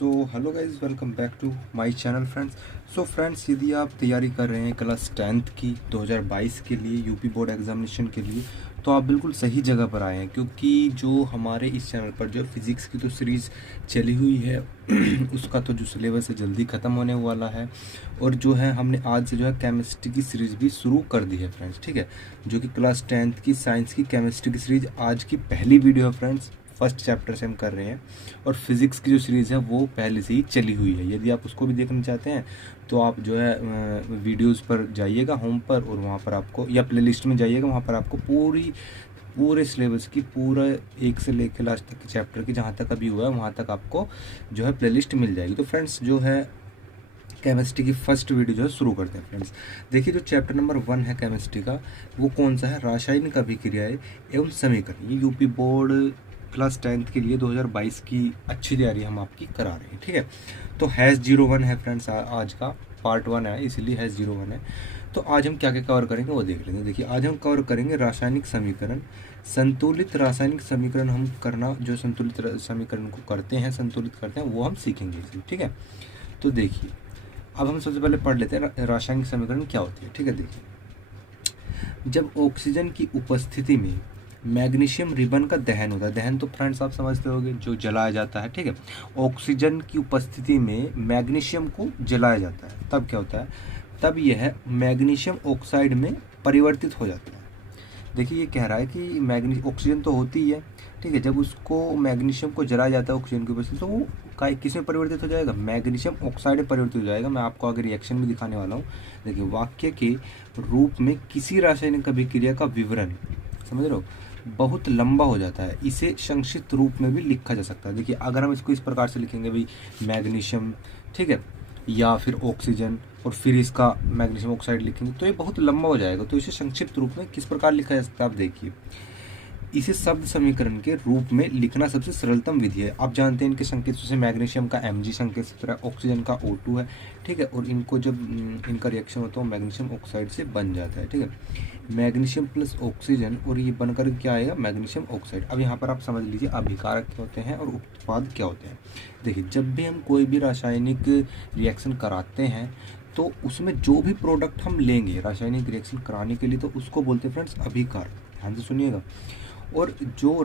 So hello guys, welcome back to my channel friends. So friends, यदि आप तैयारी कर रहे हैं क्लास 10th की 2022 के लिए यूपी बोर्ड एग्जामिनेशन के लिए, तो आप बिल्कुल सही जगह पर आए हैं, क्योंकि जो हमारे इस चैनल पर जो फिज़िक्स की तो सीरीज़ चली हुई है उसका तो जो सिलेबस है जल्दी ख़त्म होने वाला है। और जो है हमने आज से जो है केमिस्ट्री की सीरीज़ भी शुरू कर दी है फ्रेंड्स, ठीक है। जो कि क्लास 10th की साइंस की केमिस्ट्री की सीरीज़ आज की पहली वीडियो है फ्रेंड्स, फर्स्ट चैप्टर से हम कर रहे हैं। और फिज़िक्स की जो सीरीज़ है वो पहले से ही चली हुई है। यदि आप उसको भी देखना चाहते हैं तो आप जो है वीडियोस पर जाइएगा होम पर, और वहाँ पर आपको, या प्लेलिस्ट में जाइएगा, वहाँ पर आपको पूरे सिलेबस की पूरा एक से लेकर लास्ट तक के चैप्टर की जहाँ तक अभी हुआ है वहाँ तक आपको जो है प्लेलिस्ट मिल जाएगी। तो फ्रेंड्स, जो है केमिस्ट्री की फर्स्ट वीडियो जो है शुरू करते हैं फ्रेंड्स। देखिए, जो चैप्टर नंबर 1 है केमिस्ट्री का, वो कौन सा है? रासायनिक अभिक्रियाएं एवं समीकरण। ये यूपी बोर्ड क्लास 10th के लिए 2022 की अच्छी तैयारी हम आपकी करा रहे हैं, ठीक है। तो हैज़ 01 है फ्रेंड्स, आज का पार्ट 1 है, इसीलिए हैज़ 01 है। तो आज हम क्या क्या कवर करेंगे वो देख लेंगे। देखिए, आज हम कवर करेंगे रासायनिक समीकरण, संतुलित रासायनिक समीकरण हम करना, जो संतुलित समीकरण को करते हैं, संतुलित करते हैं, वो हम सीखेंगे इसी, ठीक है। तो देखिए, अब हम सबसे पहले पढ़ लेते हैं रासायनिक समीकरण क्या होती है, ठीक है। देखिए, जब ऑक्सीजन की उपस्थिति में मैग्नीशियम रिबन का दहन होता है, दहन तो फ्रेंड्स आप समझते होंगे, जो जलाया जाता है, ठीक है। ऑक्सीजन की उपस्थिति में मैग्नीशियम को जलाया जाता है, तब क्या होता है? तब यह मैग्नीशियम ऑक्साइड में परिवर्तित हो जाता है। देखिए, ये कह रहा है कि ऑक्सीजन तो होती ही है, ठीक है। जब उसको मैग्नीशियम को जलाया जाता है ऑक्सीजन की उपस्थिति, तो वो किस में परिवर्तित हो जाएगा? मैग्नीशियम ऑक्साइड में परिवर्तित हो जाएगा। मैं आपको आगे रिएक्शन भी दिखाने वाला हूँ। देखिए, वाक्य के रूप में किसी रासायनिक अभिक्रिया का विवरण, समझ रहे हो, बहुत लंबा हो जाता है, इसे संक्षिप्त रूप में भी लिखा जा सकता है। देखिए, अगर हम इसको इस प्रकार से लिखेंगे भाई, मैग्नीशियम, ठीक है, या फिर ऑक्सीजन, और फिर इसका मैग्नीशियम ऑक्साइड लिखेंगे तो ये बहुत लंबा हो जाएगा। तो इसे संक्षिप्त रूप में किस प्रकार लिखा जा सकता है? आप देखिए, इसे शब्द समीकरण के रूप में लिखना सबसे सरलतम विधि है। आप जानते हैं इनके संकेत सूत्र से, मैग्नीशियम का Mg संकेत सूत्र है, ऑक्सीजन का O2 है, ठीक है। और इनको जब इनका रिएक्शन होता है मैग्नीशियम ऑक्साइड से बन जाता है, ठीक है। मैग्नीशियम प्लस ऑक्सीजन, और ये बनकर क्या आएगा? Magnesium oxide. अब यहाँ पर आप समझ लीजिए अभिकारक क्या होते हैं और उत्पाद क्या होते हैं। देखिए, जब भी हम कोई भी रासायनिक रिएक्शन कराते हैं तो उसमें जो भी प्रोडक्ट हम लेंगे रासायनिक रिएक्शन कराने के लिए, तो उसको बोलते हैं फ्रेंड्स अभिकारक। ध्यान से सुनिएगा। और जो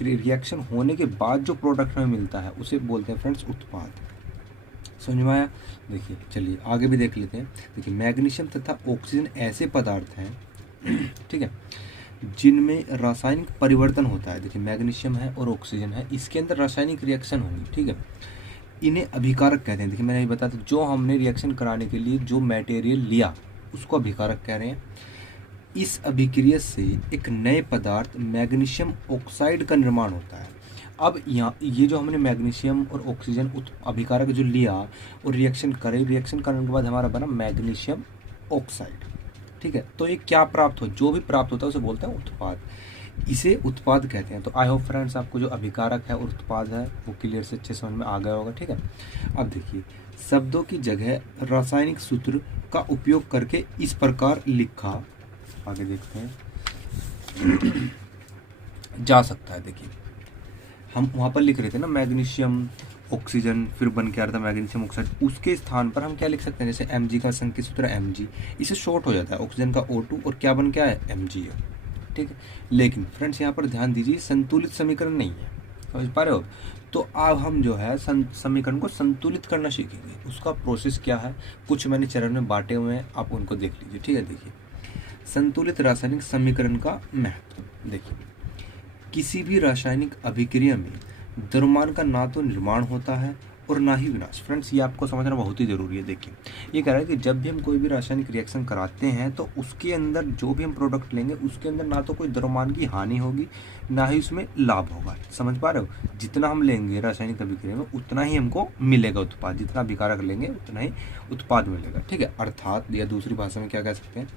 रिएक्शन होने के बाद जो प्रोडक्ट हमें मिलता है उसे बोलते हैं फ्रेंड्स उत्पाद। समझ में आया? देखिए, चलिए आगे भी देख लेते हैं। देखिए, मैग्नीशियम तथा ऑक्सीजन ऐसे पदार्थ हैं ठीक है, जिनमें रासायनिक परिवर्तन होता है। देखिए, मैग्नीशियम है और ऑक्सीजन है, इसके अंदर रासायनिक रिएक्शन होगी, ठीक है। इन्हें अभिकारक कहते हैं। देखिए, मैंने ये बताया था, जो हमने रिएक्शन कराने के लिए जो मटेरियल लिया उसको अभिकारक कह रहे हैं। इस अभिक्रिया से एक नए पदार्थ मैग्नीशियम ऑक्साइड का निर्माण होता है। अब यहाँ ये जो हमने मैग्नीशियम और ऑक्सीजन अभिकारक जो लिया और रिएक्शन करे, रिएक्शन करने के बाद हमारा बना मैग्नीशियम ऑक्साइड, ठीक है। तो ये क्या प्राप्त हो, जो भी प्राप्त होता है उसे बोलते हैं उत्पाद, इसे उत्पाद कहते हैं। तो आई होप फ्रेंड्स आपको जो अभिकारक है और उत्पाद है वो क्लियर से अच्छे समझ में आ गया होगा, ठीक है। अब देखिए, शब्दों की जगह रासायनिक सूत्र का उपयोग करके इस प्रकार लिखा, आगे देखते हैं जा सकता है। देखिए, हम वहाँ पर लिख रहे थे ना मैग्नीशियम ऑक्सीजन, फिर बन के आ रहा था मैग्नीशियम ऑक्साइड, उसके स्थान पर हम क्या लिख सकते हैं? जैसे Mg का संकेत सूत्र है Mg, इसे शॉर्ट हो जाता है, ऑक्सीजन का O2 और क्या बन के आया? Mg है, ठीक है। लेकिन फ्रेंड्स यहाँ पर ध्यान दीजिए, संतुलित समीकरण नहीं है, समझ पा रहे हो? तो अब हम जो है समीकरण को संतुलित करना सीखेंगे। उसका प्रोसेस क्या है, कुछ मैंने चरण में बांटे हुए हैं, आप उनको देख लीजिए, ठीक है। देखिए, संतुलित रासायनिक समीकरण का महत्व। देखिए, किसी भी रासायनिक अभिक्रिया में द्रव्यमान का ना तो निर्माण होता है और ना ही विनाश। फ्रेंड्स, ये आपको समझना बहुत ही जरूरी है। देखिए, ये कह रहा है कि जब भी हम कोई भी रासायनिक रिएक्शन कराते हैं तो उसके अंदर जो भी हम प्रोडक्ट लेंगे उसके अंदर ना तो कोई द्रव्यमान की हानि होगी, ना ही उसमें लाभ होगा। समझ पा रहे हो? जितना हम लेंगे रासायनिक अभिक्रिया में उतना ही हमको मिलेगा उत्पाद, जितना अभिकारक लेंगे उतना ही उत्पाद मिलेगा, ठीक है। अर्थात, या दूसरी भाषा में क्या कह सकते हैं,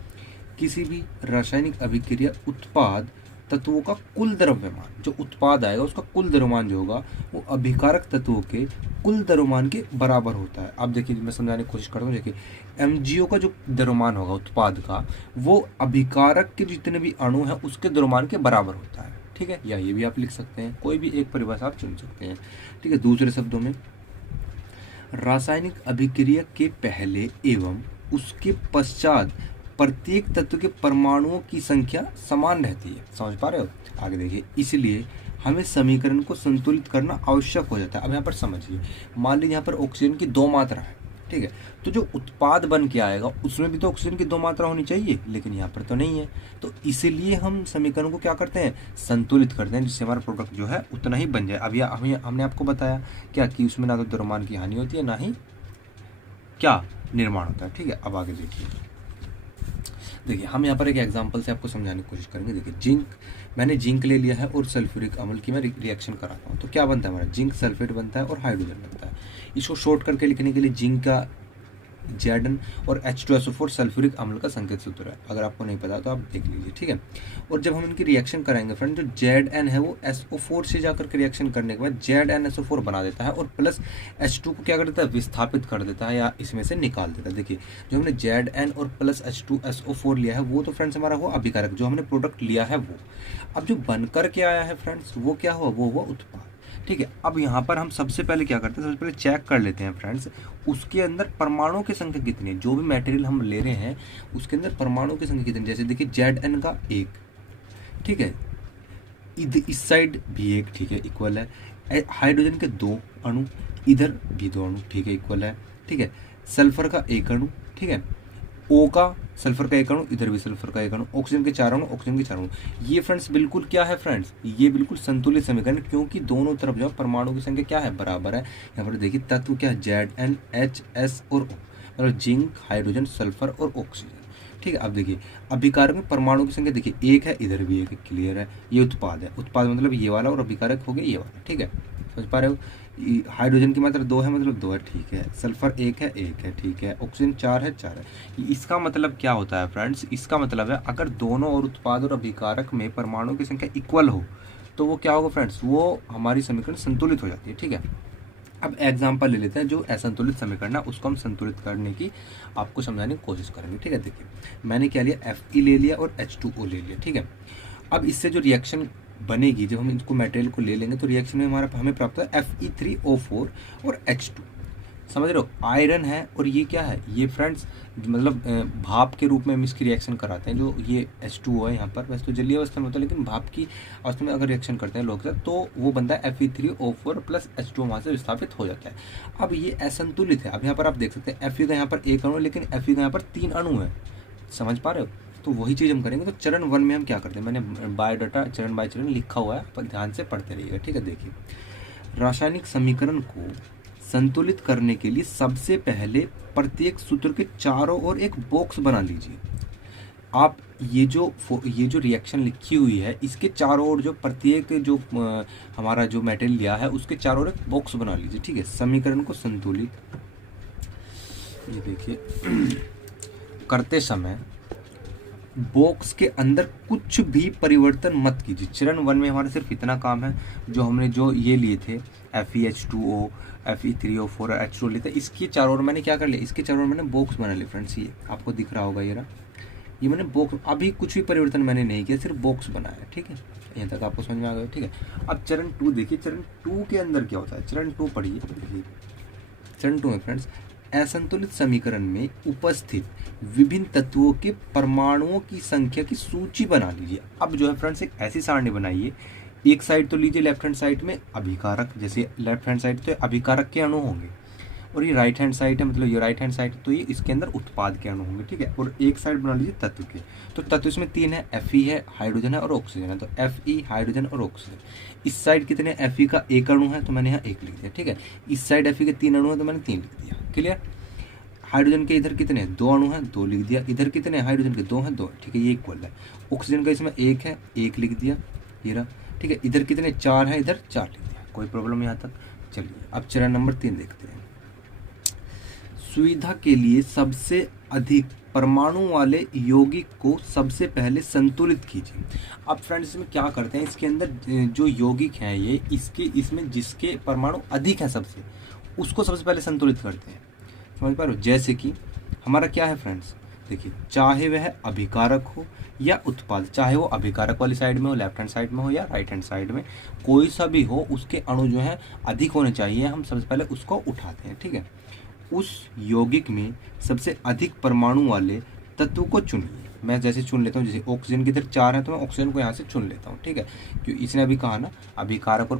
किसी भी रासायनिक अभिक्रिया उत्पाद तत्वों का कुल द्रव्यमान, जो उत्पाद आएगा उसका कुल द्रव्यमान जो होगा वो अभिकारक तत्वों के कुल द्रव्यमान के बराबर होता है। अब देखिए, मैं समझाने की कोशिश करता हूँ। देखिए, MgO का जो द्रव्यमान होगा उत्पाद का, वो अभिकारक के जितने भी अणु हैं उसके द्रव्यमान के बराबर होता है, ठीक है। या ये भी आप लिख सकते हैं, कोई भी एक परिभाषा आप चुन सकते हैं, ठीक है। दूसरे शब्दों में रासायनिक अभिक्रिया के पहले एवं उसके पश्चात प्रत्येक तत्व के परमाणुओं की संख्या समान रहती है। समझ पा रहे हो? आगे देखिए, इसलिए हमें समीकरण को संतुलित करना आवश्यक हो जाता है। अब यहाँ पर समझिए, मान लीजिए यहाँ पर ऑक्सीजन की 2 मात्रा है, ठीक है, तो जो उत्पाद बन के आएगा उसमें भी तो ऑक्सीजन की 2 मात्रा होनी चाहिए, लेकिन यहाँ पर तो नहीं है। तो इसीलिए हम समीकरण को क्या करते हैं, संतुलित करते हैं, जिससे हमारा प्रोडक्ट जो है उतना ही बन जाए। अब यह हमने आपको बताया क्या कि उसमें ना तो द्रव्यमान की हानि होती है, ना ही क्या निर्माण होता है। ठीक है, अब आगे देखिए हम यहाँ पर एक एग्जांपल से आपको समझाने की कोशिश करेंगे। देखिए जिंक, मैंने जिंक ले लिया है और सल्फ्यूरिक अम्ल की मैं रिएक्शन कराता हूँ, तो क्या बनता है हमारा, जिंक सल्फेट बनता है और हाइड्रोजन बनता है। इसको शॉर्ट करके लिखने के लिए जिंक का Zn और H2SO4 सल्फ्यूरिक अम्ल का संकेत सूत्र है। अगर आपको नहीं पता तो आप देख लीजिए, ठीक है। और जब हम इनकी रिएक्शन कराएंगे फ्रेंड, जो Zn है वो SO4 से जाकर के रिएक्शन करने के बाद ZnSO4 बना देता है और प्लस H2 को क्या कर देता है, विस्थापित कर देता है या इसमें से निकाल देता है। देखिए जो हमने Zn और प्लस H2SO4 लिया है वो तो फ्रेंड्स हमारा हुआ अभिकारक, जो हमने प्रोडक्ट लिया है वो। अब जो बनकर के आया है फ्रेंड्स वो क्या हुआ, वो हुआ उत्पाद। ठीक है, अब यहाँ पर हम सबसे पहले क्या करते हैं, सबसे पहले चेक कर लेते हैं फ्रेंड्स उसके अंदर परमाणुओं की संख्या कितनी है। जो भी मटेरियल हम ले रहे हैं उसके अंदर परमाणुओं की संख्या कितनी है। जैसे देखिए Zn का 1, ठीक है, इस साइड भी 1, ठीक है, इक्वल है। हाइड्रोजन के 2 अणु, इधर भी 2 अणु, ठीक है, इक्वल है। ठीक है, सल्फर का 1 अणु, ठीक है, O का सल्फर का 1 अणु, इधर भी सल्फर का 1 अणु, ऑक्सीजन के 4 अणु, ऑक्सीजन के 4 अणु। ये फ्रेंड्स बिल्कुल क्या है फ्रेंड्स, ये बिल्कुल संतुलित समीकरण, क्योंकि दोनों तरफ जो परमाणु की संख्या क्या है, बराबर है। यहाँ पर देखिए तत्व क्या है, Zn, H, S और O, मतलब जिंक, हाइड्रोजन, सल्फर और ऑक्सीजन। ठीक है, अब देखिए अभिकारक में परमाणु की संख्या देखिए 1 है, इधर भी 1 है, क्लियर है। ये उत्पाद है, उत्पाद मतलब ये वाला, और अभिकारक हो गया ये वाला। ठीक है, समझ पा रहे हो। हाइड्रोजन की मात्रा 2 है, मतलब 2 है, ठीक है। सल्फर 1 है, 1 है, ठीक है। ऑक्सीजन 4 है, 4 है। इसका मतलब क्या होता है फ्रेंड्स, इसका मतलब है अगर दोनों और उत्पाद और अभिकारक में परमाणु की संख्या इक्वल हो तो वो क्या होगा फ्रेंड्स, वो हमारी समीकरण संतुलित हो जाती है। ठीक है, अब एग्जाम्पल ले लेते हैं, जो असंतुलित समीकरण है उसको हम संतुलित करने की आपको समझाने की कोशिश करेंगे। ठीक है, देखिए मैंने क्या लिया, Fe ले लिया और H2O ले लिया। ठीक है, अब इससे जो रिएक्शन बनेगी, जब हम इसको मटेरियल को ले लेंगे तो रिएक्शन में हमें प्राप्त होगा Fe3O4 और H2। समझ रहे हो, आयरन है और ये क्या है, ये फ्रेंड्स मतलब भाप के रूप में हम इसकी रिएक्शन कराते हैं। जो ये H2O है यहाँ पर, वैसे तो जलीय अवस्था में होता है, लेकिन भाप की अवस्था में अगर रिएक्शन करते हैं लोग तो वो बनता है Fe3O4 प्लस H2O वहाँ से विस्थापित हो जाता है। अब ये असंतुलित है। अब यहाँ पर आप देख सकते हैं Fe का यहाँ पर 1 अणु, लेकिन Fe का यहाँ पर 3 अणु है। समझ पा रहे हो, तो वही चीज़ हम करेंगे। तो चरण 1 में हम क्या करते हैं, मैंने बायोडाटा चरण बाय चरण लिखा हुआ है, पर ध्यान से पढ़ते रहिएगा। ठीक है, देखिए रासायनिक समीकरण को संतुलित करने के लिए सबसे पहले प्रत्येक सूत्र के चारों ओर एक बॉक्स बना लीजिए। आप ये जो रिएक्शन लिखी हुई है इसके चारों ओर जो प्रत्येक जो हमारा जो मटेरियल लिया है उसके चारों ओर एक बॉक्स बना लीजिए। ठीक है, समीकरण को संतुलित, ये देखिए करते समय बॉक्स के अंदर कुछ भी परिवर्तन मत कीजिए। चरण 1 में हमारा सिर्फ इतना काम है, जो हमने जो ये लिए थे FeH2O, Fe3O4 और H2O लिए थे, इसके चारों ओर मैंने क्या कर लिया, इसके चारों ओर मैंने बॉक्स बना लिया फ्रेंड्स। ये आपको दिख रहा होगा, ये रहा, ये मैंने बॉक्स, अभी कुछ भी परिवर्तन मैंने नहीं किया, सिर्फ बॉक्स बनाया। ठीक है, यहाँ तक आपको समझ में आ गया। ठीक है, अब चरण 2 देखिए, चरण 2 के अंदर क्या होता है, चरण 2 पढ़िए। देखिए चरण 2 में फ्रेंड्स असंतुलित समीकरण में उपस्थित विभिन्न तत्वों के परमाणुओं की संख्या की सूची बना लीजिए। अब जो है फ्रेंड्स एक ऐसी सारणी बनाइए, एक साइड तो लीजिए लेफ्ट हैंड साइड में अभिकारक, जैसे लेफ्ट हैंड साइड तो अभिकारक के अणु होंगे, और ये राइट हैंड साइड है, मतलब ये राइट हैंड साइड तो ये इसके अंदर उत्पाद के अणु होंगे। ठीक है, और एक साइड बना लीजिए तत्व के। तो तत्व इसमें 3 है, Fe है, हाइड्रोजन है और ऑक्सीजन है। तो Fe, हाइड्रोजन और ऑक्सीजन। इस साइड कितने, Fe का 1 अणु है तो मैंने यहाँ 1 लिख दिया। ठीक है, इस साइड Fe के 3 अणु है तो मैंने 3 लिख दिया। क्लियर। हाइड्रोजन के इधर कितने, 2 अणु हैं, 2 लिख दिया। इधर कितने हाइड्रोजन के, 2 हैं, 2। ठीक है, ये इक्वल है। ऑक्सीजन का इसमें 1 है, 1 लिख दिया, ये रहा। ठीक है, इधर कितने, 4 है, इधर 4 लिख दिया। कोई प्रॉब्लम यहाँ तक। चलिए अब चरण नंबर 3 देखते हैं। सुविधा के लिए सबसे अधिक परमाणु वाले यौगिक को सबसे पहले संतुलित कीजिए। अब फ्रेंड्स इसमें क्या करते हैं, इसके अंदर जो यौगिक हैं ये इसमें जिसके परमाणु अधिक है सबसे, उसको सबसे पहले संतुलित करते हैं। समझ पा रहे हो, जैसे कि हमारा क्या है फ्रेंड्स, देखिए, चाहे वह अभिकारक हो या उत्पाद, चाहे वो अभिकारक वाली साइड में हो, लेफ्ट हैंड साइड में हो या राइट हैंड साइड में, कोई सा भी हो, उसके अणु जो है अधिक होने चाहिए। हम सबसे पहले उसको उठाते हैं, ठीक है। उस यौगिक में सबसे अधिक परमाणु वाले तत्व को चुनिए। मैं जैसे चुन लेता हूँ, जैसे ऑक्सीजन की इधर 4 है तो मैं ऑक्सीजन को यहाँ से चुन लेता हूँ, ठीक है। क्योंकि इसने अभी कहा ना, अभिकारक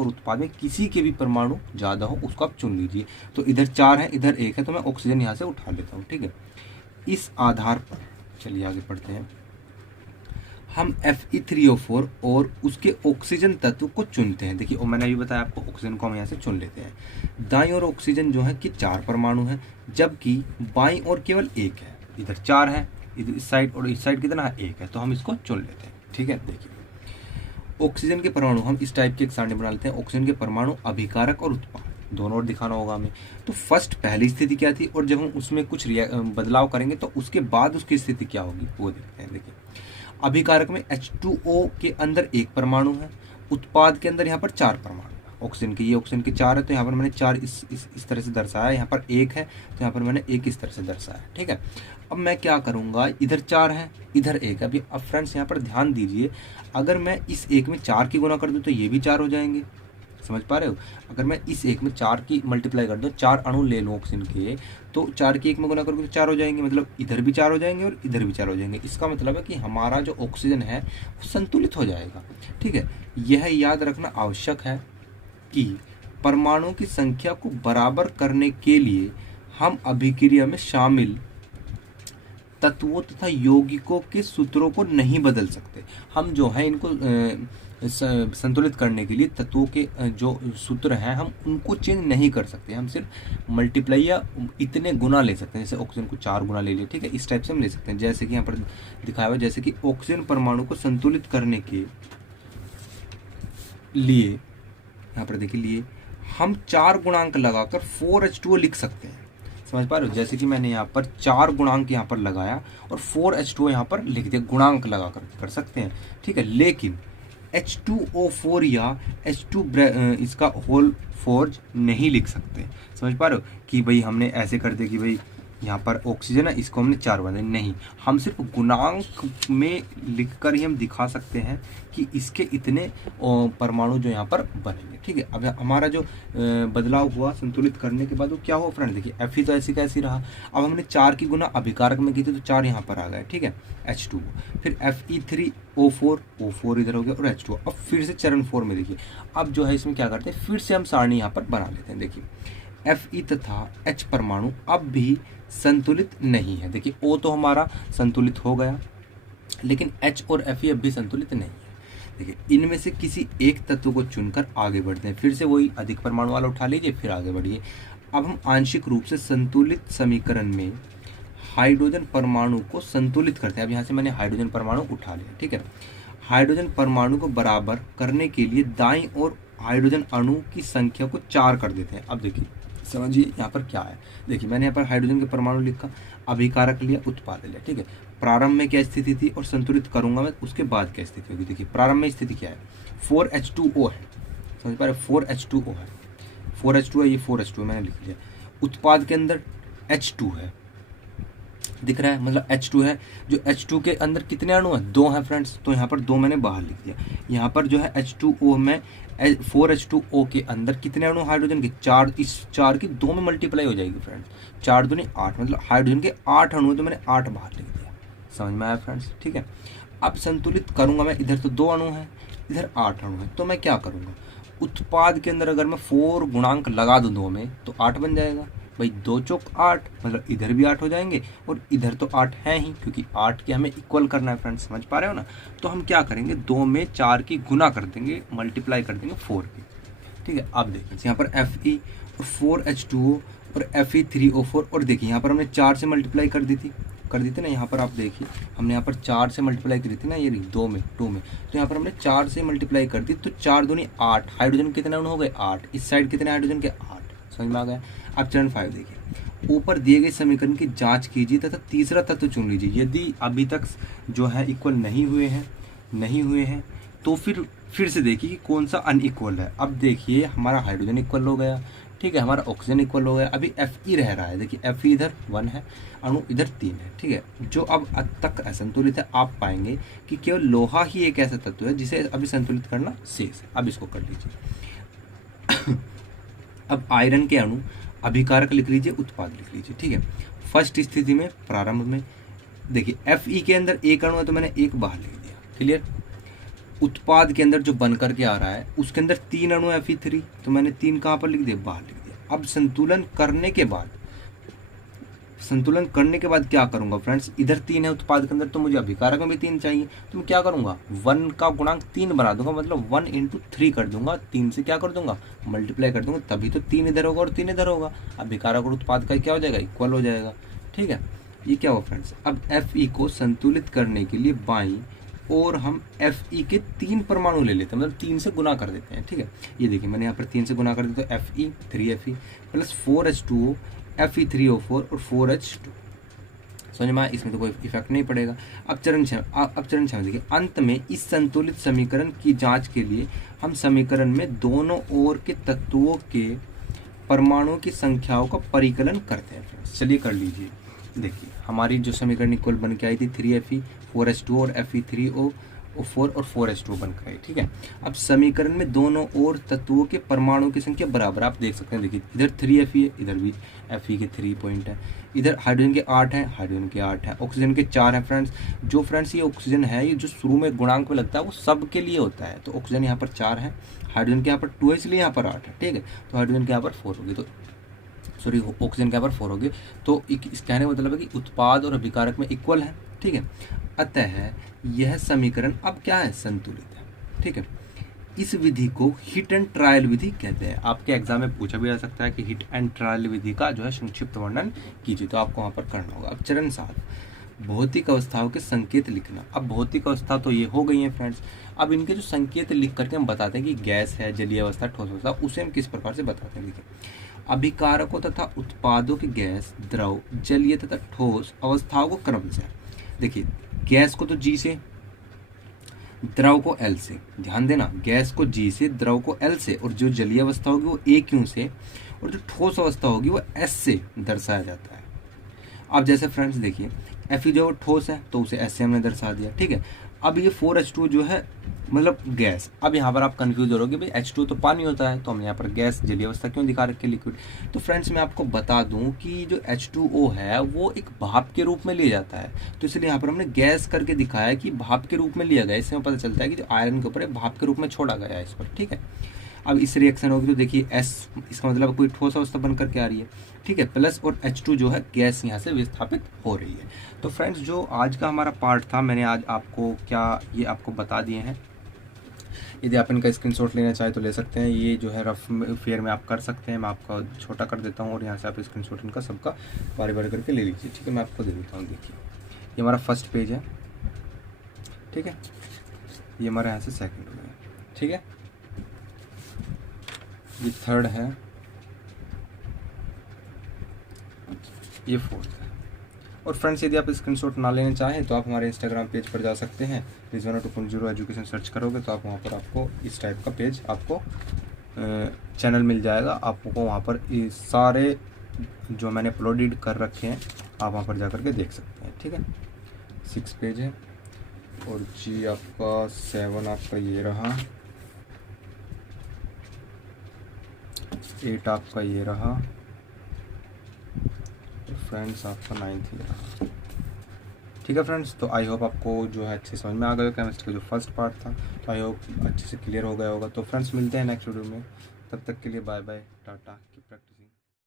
और उत्पाद में किसी के भी परमाणु ज़्यादा हो उसको आप चुन लीजिए। तो इधर 4 है, इधर 1 है, तो मैं ऑक्सीजन यहाँ से उठा लेता हूँ, ठीक है। इस आधार पर चलिए आगे पढ़ते हैं। हम Fe3O4 और उसके ऑक्सीजन तत्व को चुनते हैं। देखिए, और मैंने अभी बताया आपको, ऑक्सीजन को हम यहाँ से चुन लेते हैं। दाईं ओर ऑक्सीजन जो है कि 4 परमाणु है, जबकि बाईं ओर केवल 1 है। इधर 4 है, इधर इस साइड और इस साइड कितना है, 1 है, तो हम इसको चुन लेते हैं, ठीक है। देखिए, ऑक्सीजन के परमाणु हम इस टाइप के एक सारणी बना लेते हैं। ऑक्सीजन के परमाणु अभिकारक और उत्पाद दोनों ओर दिखाना होगा हमें। तो फर्स्ट पहली स्थिति क्या थी, और जब हम उसमें कुछ बदलाव करेंगे तो उसके बाद उसकी स्थिति क्या होगी वो देखते हैं। देखिए, अभिकारक में H2O के अंदर 1 परमाणु है, उत्पाद के अंदर यहाँ पर 4 परमाणु। ऑक्सीजन के, ये ऑक्सीजन के 4 है, तो यहाँ पर मैंने 4 इस तरह से दर्शाया। यहाँ पर 1 है तो यहाँ पर मैंने 1 इस तरह से दर्शाया, ठीक है। अब मैं क्या करूँगा, इधर 4 है, इधर 1 है। अभी अब फ्रेंड्स यहाँ पर ध्यान दीजिए, अगर मैं इस 1 में 4 की गुना कर दूँ तो ये भी 4 हो जाएंगे, समझ पा रहे हो। अगर मैं इस 1 में 4 की मल्टीप्लाई कर दूँ, 4 अणु ले लूँ ऑक्सीजन के, तो 4 की 1 में गुना करोगे तो 4 हो जाएंगे। मतलब इधर भी 4 हो जाएंगे और इधर भी 4 हो जाएंगे। इसका मतलब है कि हमारा जो ऑक्सीजन है वो संतुलित हो जाएगा, ठीक है। यह याद रखना आवश्यक है कि परमाणुओं की संख्या को बराबर करने के लिए हम अभिक्रिया में शामिल तत्वों तथा यौगिकों के सूत्रों को नहीं बदल सकते। हम जो है इनको संतुलित करने के लिए तत्वों के जो सूत्र हैं हम उनको चेंज नहीं कर सकते। हम सिर्फ मल्टीप्लाई या इतने गुना ले सकते हैं। जैसे ऑक्सीजन को 4 गुना ले लिए, ठीक है, इस टाइप से हम ले सकते हैं। जैसे कि यहाँ पर दिखाया हुआ, जैसे कि ऑक्सीजन परमाणु को संतुलित करने के लिए, यहाँ पर देखिए, लिए हम 4 गुणांक लगाकर 4H2O लिख सकते हैं। समझ पा रहे हो। जैसे कि मैंने यहाँ पर 4 गुणांक यहाँ पर लगाया और 4H2O यहाँ पर लिख दिया, गुणांक लगा कर सकते हैं, ठीक है। लेकिन H2O4 या H2 इसका होल फोर्ज नहीं लिख सकते। समझ पा रहे हो कि भाई हमने ऐसे कर दिया कि भाई यहाँ पर ऑक्सीजन है, इसको हमने 4 बना, नहीं, हम सिर्फ गुणांक में लिखकर ही हम दिखा सकते हैं कि इसके इतने परमाणु जो यहाँ पर बनेंगे, ठीक है। अब हमारा जो बदलाव हुआ संतुलित करने के बाद वो क्या हुआ फ्रेंड, देखिए Fe तो ऐसी कैसी रहा। अब हमने 4 की गुना अभिकारक में की थी तो 4 यहाँ पर आ गए, ठीक है, H2। फिर Fe3O4, O4 इधर हो गया और H2। अब फिर से चरण 4 में देखिए, अब जो है इसमें क्या करते हैं, फिर से हम सारणी यहाँ पर बना लेते हैं। देखिए, Fe तथा H परमाणु अब भी संतुलित नहीं है। देखिए, O तो हमारा संतुलित हो गया, लेकिन H और Fe अब भी संतुलित नहीं है। देखिए, इनमें से किसी एक तत्व को चुनकर आगे बढ़ते हैं। फिर से वही अधिक परमाणु वाला उठा लीजिए, फिर आगे बढ़िए। अब हम आंशिक रूप से संतुलित समीकरण में हाइड्रोजन परमाणु को संतुलित करते हैं। अब यहाँ से मैंने हाइड्रोजन परमाणु उठा लिया, ठीक है। हाइड्रोजन परमाणु को बराबर करने के लिए दाईं ओर हाइड्रोजन अणु की संख्या को 4 कर देते हैं। अब देखिए, समझिए यहाँ पर क्या है। देखिए, मैंने यहाँ पर हाइड्रोजन के परमाणु लिखा, अभिकारक लिया, उत्पाद लिया, ठीक है। प्रारंभ में क्या स्थिति थी और संतुलित करूंगा मैं, उसके बाद क्या स्थिति होगी। देखिए, प्रारंभ में स्थिति क्या है, 4H2O है, समझ पा रहे, 4H2O है, 4H2 है, ये 4H2 मैंने लिख लिया। उत्पाद के अंदर H2 है, दिख रहा है, मतलब H2 है। जो H2 के अंदर कितने अणु हैं, 2 हैं फ्रेंड्स, तो यहाँ पर 2 मैंने बाहर लिख दिया। यहाँ पर जो है H2O में 4H2O के अंदर कितने अणु हाइड्रोजन के, 4। इस 4 की 2 में मल्टीप्लाई हो जाएगी फ्रेंड्स, 4 दूनी 8, मतलब हाइड्रोजन के 8 अणु, तो मैंने 8 बाहर लिख दिया। समझ में आया फ्रेंड्स, ठीक है। अब संतुलित करूंगा मैं, इधर तो 2 अणु हैं, इधर 8 अणु हैं, तो मैं क्या करूंगा, उत्पाद के अंदर अगर मैं 4 गुणांक लगा दूं 2 में तो 8 बन जाएगा। भाई 2 चौक 8, मतलब इधर भी 8 हो जाएंगे और इधर तो 8 है ही, क्योंकि 8 के हमें इक्वल करना है फ्रेंड्स, समझ पा रहे हो ना। तो हम क्या करेंगे, 2 में 4 की गुना कर देंगे, मल्टीप्लाई कर देंगे 4 की, ठीक है। अब देखिए यहाँ पर Fe और 4H2O और Fe3O4, और देखिए यहाँ पर हमने 4 से मल्टीप्लाई कर दी थी ना। यहाँ पर आप देखिए, हमने यहाँ पर 4 से मल्टीप्लाई करी थी ना, ये 2 में, तो यहाँ पर हमने 4 से मल्टीप्लाई कर दी, तो 4 दूनी 8, हाइड्रोजन कितने अणु हो गए, 8। इस साइड कितने हाइड्रोजन के, 8। समझ में आ गया। अब चरण 5 देखिए, ऊपर दिए गए समीकरण की जांच कीजिए तथा तीसरा तत्व चुन लीजिए। यदि अभी तक जो है इक्वल नहीं हुए हैं तो फिर से देखिए कि कौन सा अनइक्वल है। अब देखिए, हमारा हाइड्रोजन इक्वल हो गया, ठीक है, हमारा ऑक्सीजन इक्वल हो गया। अभी Fe रह रहा है, देखिए Fe इधर 1 है, अणु इधर 3 है, ठीक है। जो अब तक असंतुलित है, आप पाएंगे कि केवल लोहा ही एक ऐसा तत्व है जिसे अभी संतुलित करना शेष है। अब इसको कर लीजिए। अब आयरन के अणु, अभिकारक लिख लीजिए, उत्पाद लिख लीजिए, ठीक है। फर्स्ट स्थिति में प्रारंभ में देखिए Fe के अंदर एक अणु है तो मैंने एक बाहर लिख दिया, क्लियर। उत्पाद के अंदर जो बनकर के आ रहा है उसके अंदर 3 अणु Fe3, तो मैंने 3 कहाँ पर लिख दिया, बाहर लिख दिया। अब संतुलन करने के बाद क्या करूंगा फ्रेंड्स, इधर 3 है उत्पाद के अंदर, तो मुझे अभिकारक में भी 3 चाहिए, तो मैं क्या करूंगा, 1 का गुणांक 3 बना दूंगा, मतलब 1 × 3 कर दूंगा, 3 से क्या कर दूंगा, मल्टीप्लाई कर दूंगा, तभी तो 3 इधर होगा और 3 इधर होगा। अभिकारक और उत्पाद का क्या हो जाएगा, इक्वल हो जाएगा, ठीक है। ये क्या हुआ फ्रेंड्स, अब Fe को संतुलित करने के लिए बाईं और हम Fe के 3 परमाणु ले लेते हैं, मतलब 3 से गुना कर देते हैं, ठीक है। ये देखिए मैंने यहाँ पर 3 से गुना कर दिया, तो Fe 3Fe plus 4H2O Fe3O4 और 4H2। समझ में आया, इसमें तो कोई इफेक्ट नहीं पड़ेगा। अब चरण 6 देखिए, अंत में इस संतुलित समीकरण की जांच के लिए हम समीकरण में दोनों ओर के तत्वों के परमाणुओं की संख्याओं का परिकलन करते हैं फ्रेंड्स। चलिए कर लीजिए। देखिए हमारी जो समीकरण इक्वल बन के आई थी 3Fe 4H2 और Fe3O4 और 4H2 बनकर आई, ठीक है। अब समीकरण में दोनों ओर तत्वों के परमाणुओं की संख्या बराबर, आप देख सकते हैं, देखिए इधर 3Fe है, इधर भी Fe के 3 पॉइंट है, इधर हाइड्रोजन के 8 है, हाइड्रोजन के 8 है, ऑक्सीजन के 4 है फ्रेंड्स। जो फ्रेंड्स ये ऑक्सीजन है, ये जो शुरू में गुणांक में लगता है वो सब के लिए होता है, तो ऑक्सीजन यहाँ पर 4 है, हाइड्रोजन के यहाँ पर 2 है, इसलिए यहाँ पर 8 है, ठीक है। तो हाइड्रोजन के यहाँ पर 4 होगी, तो सॉरी ऑक्सीजन के यहाँ पर 4 होगी, तो इस कहने का मतलब है कि उत्पाद और अभिकारक में इक्वल है, ठीक है। अतः यह समीकरण अब क्या है, संतुलित है, ठीक है। इस विधि को हिट एंड ट्रायल विधि कहते हैं। आपके एग्जाम में पूछा भी जा सकता है कि हिट एंड ट्रायल विधि का जो है संक्षिप्त वर्णन कीजिए, तो आपको वहाँ पर करना होगा। अब चरण 7, भौतिक अवस्थाओं के संकेत लिखना। अब भौतिक अवस्था तो ये हो गई है फ्रेंड्स, अब इनके जो संकेत लिख करके हम बताते हैं कि गैस है, जलीय अवस्था, ठोस अवस्था, उसे हम किस प्रकार से बताते हैं। देखिए अभिकारकों तथा उत्पादों की गैस, द्रव, जलीय तथा ठोस अवस्थाओं को क्रमशः, देखिए गैस को तो G से, द्रव को L से, ध्यान देना, गैस को G से, द्रव को L से, और जो जलीय अवस्था होगी वो AQ से, और जो ठोस अवस्था होगी वो S से दर्शाया जाता है। अब जैसे फ्रेंड्स देखिए Fe जो ठोस है तो उसे S से हमने दर्शा दिया, ठीक है। अब ये 4H2 जो है मतलब गैस, अब यहाँ पर आप कंफ्यूज हो रहे हो कि भाई H2 तो पानी होता है, तो हमने यहाँ पर गैस जलीय अवस्था क्यों दिखा रखी है, लिक्विड। तो फ्रेंड्स मैं आपको बता दूं कि जो H2O है वो एक भाप के रूप में लिया जाता है, तो इसलिए यहाँ पर हमने गैस करके दिखाया कि भाप के रूप में लिया गया। इससे पता चलता है कि जो आयरन के ऊपर भाप के रूप में छोड़ा गया है इस पर, ठीक है। अब इस रिएक्शन होगी तो देखिए S, इसका मतलब कोई ठोस अवस्था बन करके आ रही है, ठीक है, प्लस और H2 जो है गैस यहाँ से विस्थापित हो रही है। तो फ्रेंड्स जो आज का हमारा पार्ट था, मैंने आज आपको ये आपको बता दिए हैं। यदि आप इनका स्क्रीनशॉट लेना चाहें तो ले सकते हैं, ये जो है रफ फेयर में आप कर सकते हैं। मैं आपका छोटा कर देता हूँ और यहाँ से आप स्क्रीनशॉट इनका सबका बारी बारी करके ले लीजिए, ठीक है। मैं आपको दे देता हूँ, देखिए ये हमारा फर्स्ट पेज है, ठीक है, ये हमारा यहाँ से सेकंड हो गया, ठीक है, ये थर्ड है, ये फोर्थ है। और फ्रेंड्स यदि आप स्क्रीनशॉट ना लेना चाहें तो आप हमारे इंस्टाग्राम पेज पर जा सकते हैं, रिजवाना 2.0 एजुकेशन सर्च करोगे तो आप वहाँ पर आपको इस टाइप का पेज आपको चैनल मिल जाएगा। आपको वहाँ पर ये सारे जो मैंने अपलोडेड कर रखे हैं आप वहाँ पर जा कर के देख सकते हैं, ठीक है। 6 पेज है और जी आपका 7 आपका ये रहा, 8 आपका ये रहा, फ्रेंड्स आपका 9th ये रहा, ठीक है फ्रेंड्स। तो आई होप आपको जो है अच्छे समझ में आ गया केमिस्ट्री का जो फर्स्ट पार्ट था, तो आई होप अच्छे से क्लियर हो गया होगा। तो फ्रेंड्स मिलते हैं नेक्स्ट वीडियो में, तब तक के लिए बाय बाय, टाटा।